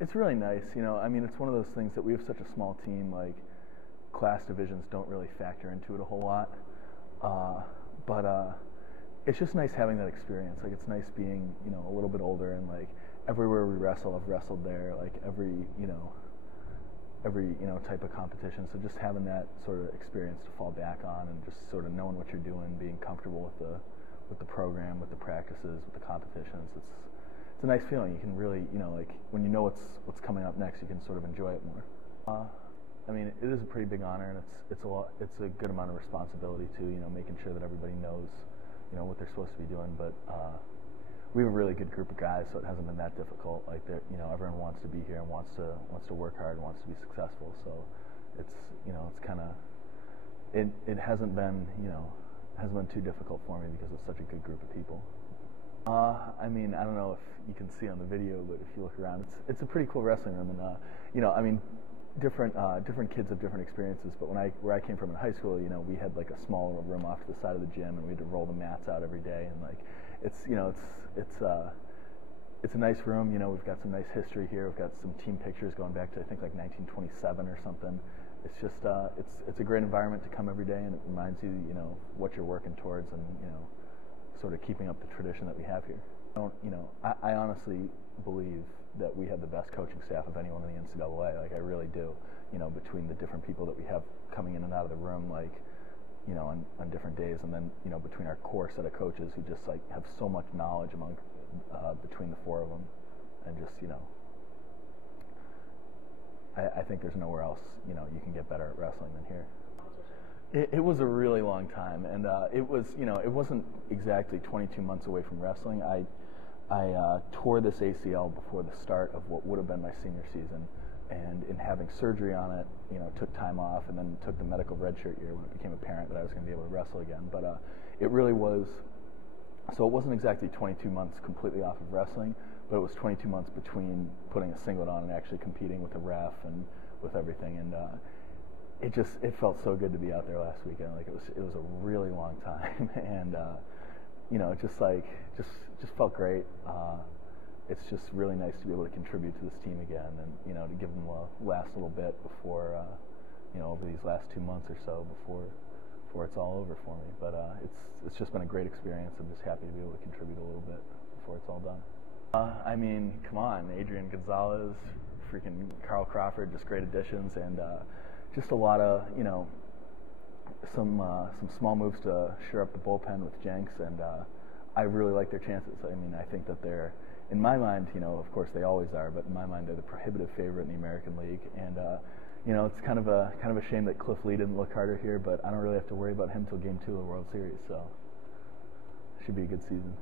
It's really nice, you know. I mean, it's one of those things that we have such a small team. Like, class divisions don't really factor into it a whole lot. But it's just nice having that experience. Like, it's nice being, you know, a little bit older and like everywhere we wrestle, I've wrestled there. Like every type of competition. So just having that sort of experience to fall back on and just sort of knowing what you're doing, being comfortable with the program, with the practices, with the competitions. It's a nice feeling. You can really, you know, like when you know what's coming up next, you can sort of enjoy it more. I mean, it is a pretty big honor, and it's a good amount of responsibility too. You know, making sure that everybody knows, you know, what they're supposed to be doing. But we have a really good group of guys, so it hasn't been that difficult. Like, you know, everyone wants to be here and wants to work hard and wants to be successful. So it's, you know, it's kind of it hasn't been too difficult for me because it's such a good group of people. I mean, I don't know if you can see on the video, but if you look around, it's a pretty cool wrestling room, and you know, I mean, different kids have different experiences. But where I came from in high school, you know, we had like a small little room off to the side of the gym, and we had to roll the mats out every day, and like it's a nice room. You know, we've got some nice history here. We've got some team pictures going back to I think like 1927 or something. It's just it's a great environment to come every day, and it reminds you, you know, what you're working towards, and you know, sort of keeping up the tradition that we have here. I honestly believe that we have the best coaching staff of anyone in the NCAA. Like, I really do. You know, between the different people that we have coming in and out of the room, like, you know, on different days, and then, you know, between our core set of coaches who just like have so much knowledge between the four of them, and just, you know, I think there's nowhere else, you know, you can get better at wrestling than here. It was a really long time, and it was, you know, it wasn't exactly 22 months away from wrestling. I tore this ACL before the start of what would have been my senior season, and in having surgery on it, you know, took time off, and then took the medical redshirt year when it became apparent that I was going to be able to wrestle again. But it really was, so it wasn't exactly 22 months completely off of wrestling, but it was 22 months between putting a singlet on and actually competing with a ref and with everything, and it felt so good to be out there last weekend. Like, it was a really long time, and you know, just felt great. It's just really nice to be able to contribute to this team again, and you know, to give them a last little bit before you know, over these last 2 months or so before it's all over for me. But it's just been a great experience. I'm just happy to be able to contribute a little bit before it's all done. I mean, come on, Adrian Gonzalez, freaking Carl Crawford, just great additions, and just a lot of, you know, some small moves to shore up the bullpen with Jenks, and I really like their chances. I mean, I think that they're, in my mind, you know, of course they always are, but in my mind they're the prohibitive favorite in the American League, and you know, it's kind of a shame that Cliff Lee didn't look harder here, but I don't really have to worry about him till Game 2 of the World Series, so it should be a good season.